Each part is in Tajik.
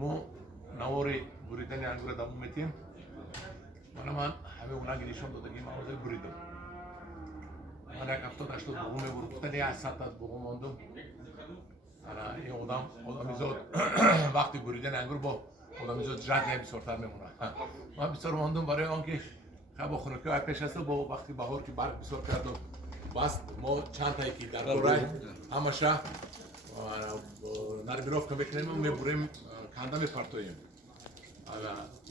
мо навори буридани ангура давом метием. Ман ҳаме унаги нишон додагӣ ман ҳозир буридам. Ман як 70-80 буғум мебурдам. Гуфтан як 100 буғум мондум. Ана ин одамизод вақти буридани ангур бо одамизод жадия бисёртар мемонад. Ман бисёр мондум барои он ки бо хунукиҳои пеш аста бо вақти баҳор ки барг бисёр карду баст мо чандтае ки дар дораи ҳамаша нармировка мекунем мебурем канда мепартоем.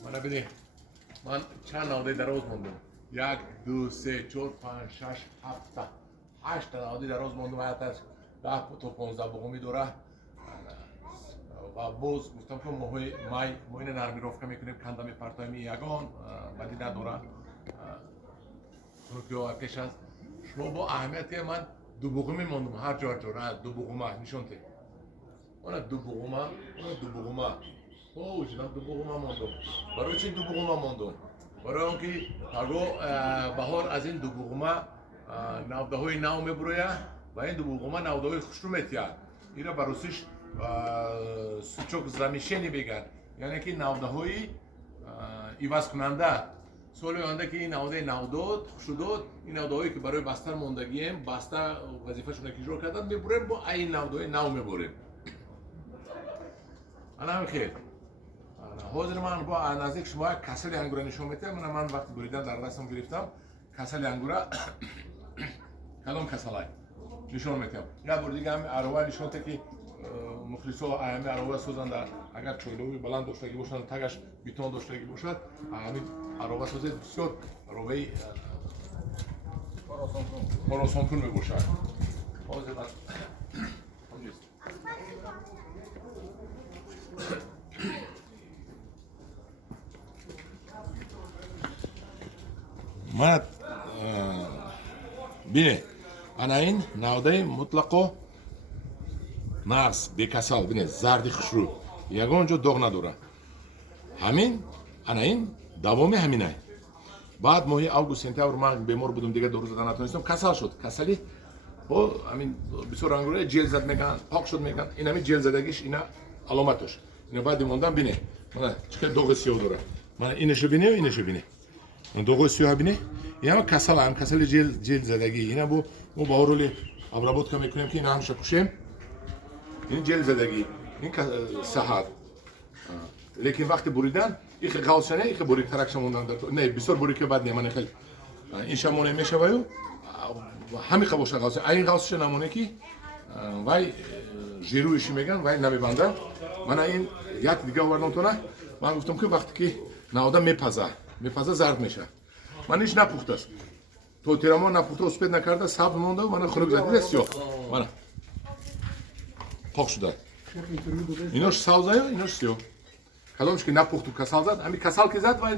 Мана бинӣ ман чанд наводаи дароз мондум. 1, 2, 3, 4, 5, 6, 7, 8 наводаи дароз мондум. Ҳаяташ 10 то 15 буғуми дора. Ва боз гуфтам ки моҳои май мо ина нармировка мекунем канда мепартоем. Ягон бадӣ надора. Хунукиҳои пеш аст. Шумо бо аҳамияти ман ду буғуми мондум ҳар ҷо ду буғума нишонте. Она ду буғума, она ду буғума. О, ҷинаб ду буғума мондум. Барои чи ду буғума мондум? Барои он ки аго баҳор аз ин ду буғума навдаҳои нав мебурояд ва ин ду буғума навдаҳои хушрӯ метиҳад. Ира ба русиш сучок замишени мегӯяд. Яъне ки навдаҳои ивазкунанда. Соли оянда ки ин навдаи навдод, хушрӯдод, ин навдаҳое ки барои бастар мондагием, баста вазифашона ки иҷро кардан мебурем, бо ин навдаҳои нав мебурем. Ана хел. Ҳозир ман бо наздик шумо як касали ангура нишон метиҳам. Ман вақти буридан дар дастам гирифтам. Касали ангура кадом касалай нишон метиҳам. Як бор дига ҳами арова нишонте ки мухлисо ҳами арова созанда агар чойлови баланд доштагӣ бошад, тагаш битон доштагӣ бошад, ҳами арова созед бисёр ароваи ҳоросонкун мебошад. Ҳозир ман ман бине ана ин навдаи мутлақо нағз бекасал бине зарди хушрӯ ягон ҷо доғ надора. Ҳамин ана ин давоми ҳаминай. Баъд моҳи август сентябр ман бемор будам, дига дору зада натонистам, касал шуд. Касали ҳамин бисёр ангура ҷел зад мегӯянд, поқ шуд мегӯянд. Ин ҳамин ҷел задагиш ина аломаташ. Ина баъди мондан бине мана чӣ қадр доғи сиёҳ дора. Мана инашо бине, инашо бине. Доғи сиёҳа бине. Ин ҳама касал, ҳам касали ҷел задагӣ. Ина бо мо ба роли обработка мекунем ки ина ҳамаша кушем. Ин ҷел задагӣ, ин саҳат. Лекин вақти буридан ихе ғалшане, ихе бориктаракша мондан. Не, бисёр борика бад не, мана хел. Ин шамоне мешаваю. Ҳами қабоша ғалша. Айн ғалша намоне ки вай жирӯиши меган, вай намебанда. Мана ин як дига варнотона. Ман гуфтам ки вақте ки навда мепаза зард меша. Ман иш напухтаст. То тирамон напухта успед накарда, сабз монда, мана хунук задида сиёҳ. Мана поқ шуда. Инош савзаю, инош сиёҳ. Кадомш ки напухту касал зад, ҳами касал ки зад, вай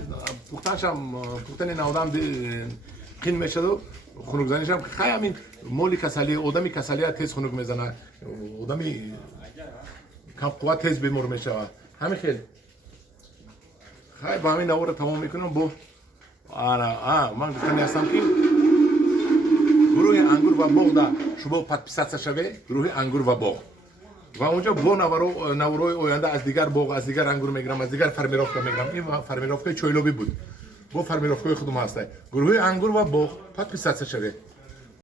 пухтаншам пухтани навдам қин мешаду, хунукзанишам ки хай ҳамин моли касали, одами касалия тез хунук мезанад, одами камқувват тез бемор мешавад. Ҳами хел. Хай ба ҳамин навора тамом мекунам бо ман гуфтани ҳастам ки гурӯҳи ангур ва боғ да шумо подписатсия шавед, гурӯҳи ангур ва боғ. Ва онҷо бо наворои оянда аз дигар боғ, аз дигар ангур мегирам, аз дигар фармировка мегирам. Ин фармировкаи чойлобӣ буд. Бо фармировкаи худум ҳастай. Гурӯҳи ангур ва боғ подписатсия шавед.